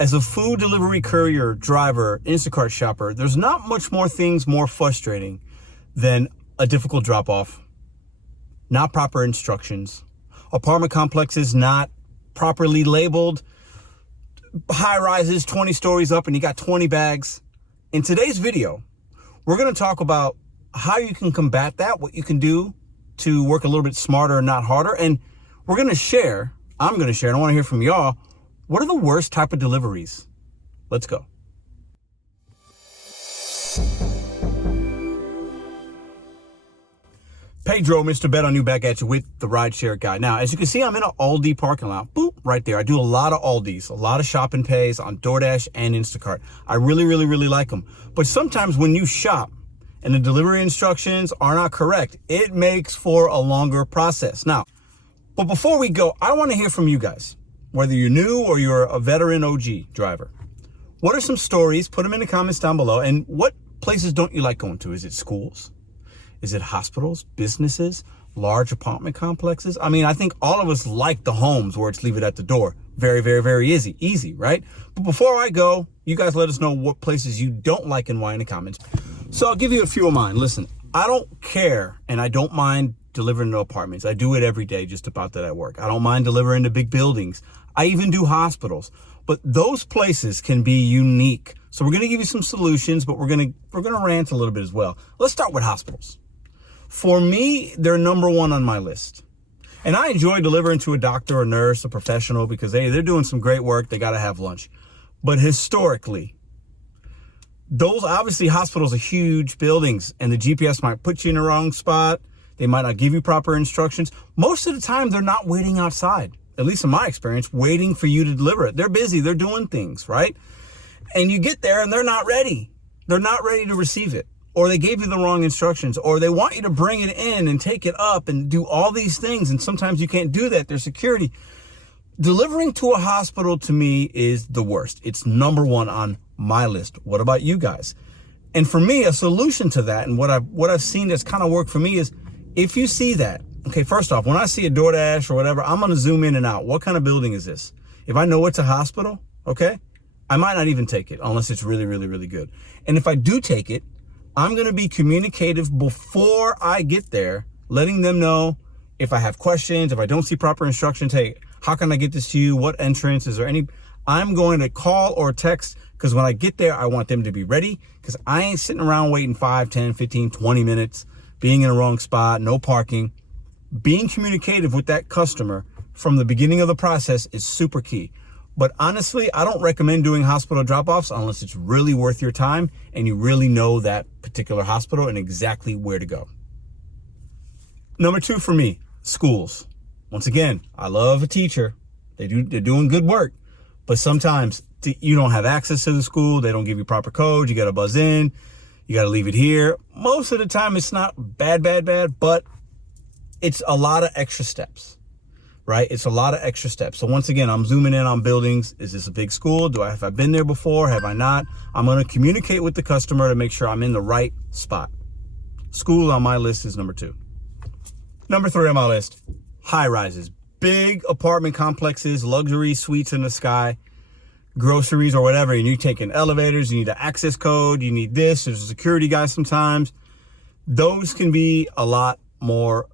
As a food delivery courier, driver, Instacart shopper, there's not much more things more frustrating than a difficult drop-off, not proper instructions, apartment complexes not properly labeled, high rises 20 stories up and you got 20 bags. In today's video, we're going to talk about how you can combat that, what you can do to work a little bit smarter and not harder. And I'm going to share, and I want to hear from y'all, what are the worst type of deliveries? Let's go. Pedro, Mr. Bet on you, back at you with the RideShare Guy. Now, as you can see, I'm in an Aldi parking lot. Boop, right there. I do a lot of Aldis, a lot of shop and pays on DoorDash and Instacart. I really like them. But sometimes when you shop and the delivery instructions are not correct, it makes for a longer process. Now, but before we go, I want to hear from you guys, whether you're new or you're a veteran OG driver. What are some stories? Put them in the comments down below. And what places don't you like going to? Is it schools? Is it hospitals, businesses, large apartment complexes? I mean, I think all of us like the homes where it's leave it at the door. Very easy, right? But before I go, you guys let us know what places you don't like and why in the comments. So I'll give you a few of mine. Listen, I don't care and I don't mind delivering to apartments. I do it every day, just about that at work. I don't mind delivering to big buildings. I even do hospitals, but those places can be unique. So we're going to give you some solutions, but we're going to rant a little bit as well. Let's start with hospitals. For me, they're number one on my list. And I enjoy delivering to a doctor, a nurse, a professional, because they're doing some great work. They got to have lunch. But historically, those obviously hospitals are huge buildings and the GPS might put you in the wrong spot. They might not give you proper instructions. Most of the time, they're not waiting outside, at least in my experience, waiting for you to deliver it. They're busy. They're doing things, right? And you get there and they're not ready. They're not ready to receive it. Or they gave you the wrong instructions, or they want you to bring it in and take it up and do all these things. And sometimes you can't do that. There's security. Delivering to a hospital to me is the worst. It's number one on my list. What about you guys? And for me, a solution to that, and what I've seen that's kind of worked for me is, if you see that, okay, first off, when I see a DoorDash or whatever, I'm going to zoom in and out. What kind of building is this? If I know it's a hospital, okay, I might not even take it unless it's really good. And if I do take it, I'm going to be communicative before I get there, letting them know if I have questions, if I don't see proper instructions. Hey, how can I get this to you? What entrance? Is there any? I'm going to call or text, because when I get there, I want them to be ready, because I ain't sitting around waiting 5, 10, 15, 20 minutes, being in the wrong spot, no parking. Being communicative with that customer from the beginning of the process is super key. But honestly, I don't recommend doing hospital drop-offs unless it's really worth your time and you really know that particular hospital and exactly where to go. Number two for me, schools. Once again, I love a teacher. They're doing good work, but sometimes you don't have access to the school. They don't give you proper code. You got to buzz in. You got to leave it here. Most of the time, it's not bad, but it's a lot of extra steps. Right? It's a lot of extra steps. So once again, I'm zooming in on buildings. Is this a big school? Have I been there before? Have I not? I'm going to communicate with the customer to make sure I'm in the right spot. School on my list is number two. Number three on my list, high rises, big apartment complexes, luxury suites in the sky, groceries or whatever. And you're taking elevators. You need an access code. You need this. There's a security guy sometimes. Those can be a lot more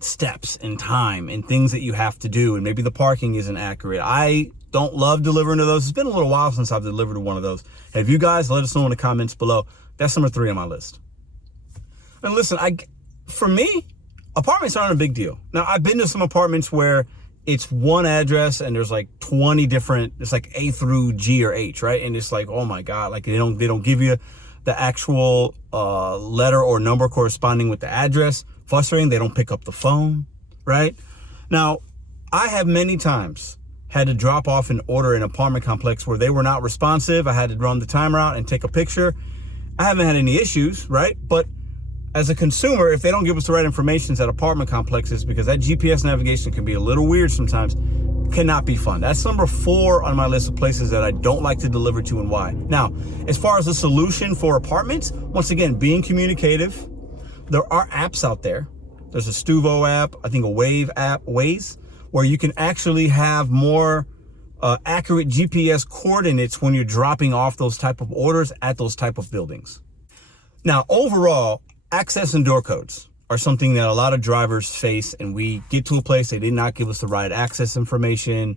steps and time and things that you have to do, and maybe the parking isn't accurate. I don't love delivering to those. It's been a little while since I've delivered to one of those. Have you guys? Let us know in the comments below. That's number three on my list. And listen, for me, apartments aren't a big deal. Now, I've been to some apartments where it's one address and there's like 20 different, it's like A through G or H, right? And it's like, oh my God, like they don't give you the actual letter or number corresponding with the address. Frustrating. They don't pick up the phone, right? Now, I have many times had to drop off an order in an apartment complex where they were not responsive. I had to run the timer out and take a picture. I haven't had any issues, right? But as a consumer, if they don't give us the right information at apartment complexes, because that GPS navigation can be a little weird sometimes, cannot be fun. That's number 4 on my list of places that I don't like to deliver to and why. Now, as far as a solution for apartments, once again, being communicative. There are apps out there. There's a Stuvo app, I think a Wave app, Waze, where you can actually have more accurate GPS coordinates when you're dropping off those type of orders at those type of buildings. Now, overall, access and door codes are something that a lot of drivers face, and we get to a place, they did not give us the right access information.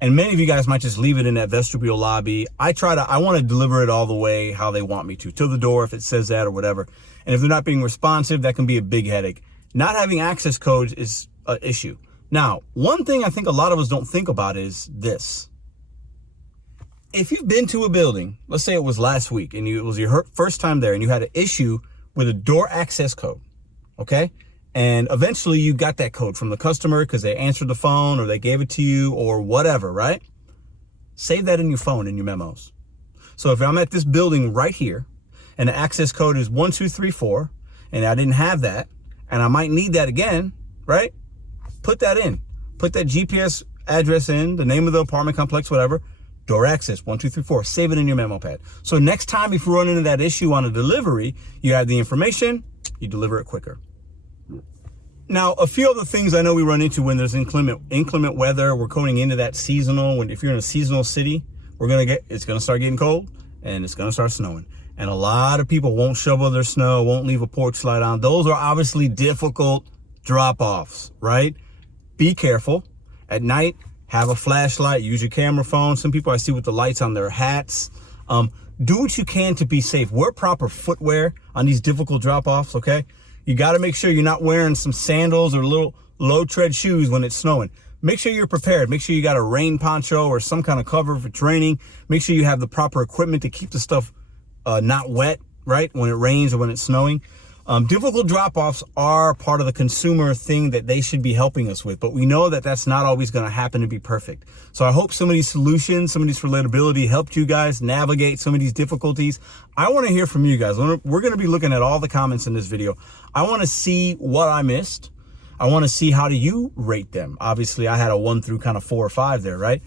And many of you guys might just leave it in that vestibule lobby. I want to deliver it all the way how they want me to the door if it says that or whatever. And if they're not being responsive, that can be a big headache. Not having access codes is an issue. Now, one thing I think a lot of us don't think about is this. If you've been to a building, let's say it was last week, and it was your first time there, and you had an issue with a door access code, okay? And eventually you got that code from the customer because they answered the phone or they gave it to you or whatever, right? Save that in your phone, in your memos. So if I'm at this building right here and the access code is 1234 and I didn't have that and I might need that again, right? Put that in. Put that GPS address in, the name of the apartment complex, whatever. Door access, 1234. Save it in your memo pad. So next time if you run into that issue on a delivery, you have the information, you deliver it quicker. Now, a few other things I know we run into when there's inclement weather, we're going into that seasonal. If you're in a seasonal city, it's gonna start getting cold and it's gonna start snowing. And a lot of people won't shovel their snow, won't leave a porch light on. Those are obviously difficult drop-offs, right? Be careful. At night, have a flashlight, use your camera phone. Some people I see with the lights on their hats. Do what you can to be safe. Wear proper footwear on these difficult drop-offs, okay? You got to make sure you're not wearing some sandals or little low-tread shoes when it's snowing. Make sure you're prepared. Make sure you got a rain poncho or some kind of cover if it's raining. Make sure you have the proper equipment to keep the stuff not wet, right, when it rains or when it's snowing. Difficult drop-offs are part of the consumer thing that they should be helping us with, but we know that that's not always going to happen to be perfect. So I hope some of these solutions, some of these relatability helped you guys navigate some of these difficulties. I want to hear from you guys. We're going to be looking at all the comments in this video. I want to see what I missed. I want to see how do you rate them. Obviously, I had a 1 through kind of 4 or 5 there, right?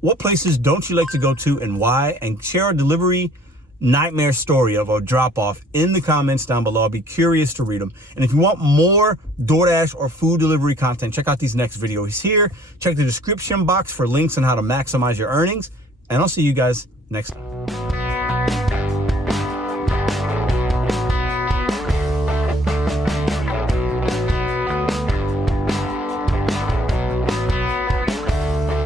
What places don't you like to go to and why? And share a delivery nightmare story of a drop-off in the comments down below. I'll be curious to read them. And if you want more DoorDash or food delivery content, check out these next videos here. Check the description box for links on how to maximize your earnings. And I'll see you guys next time.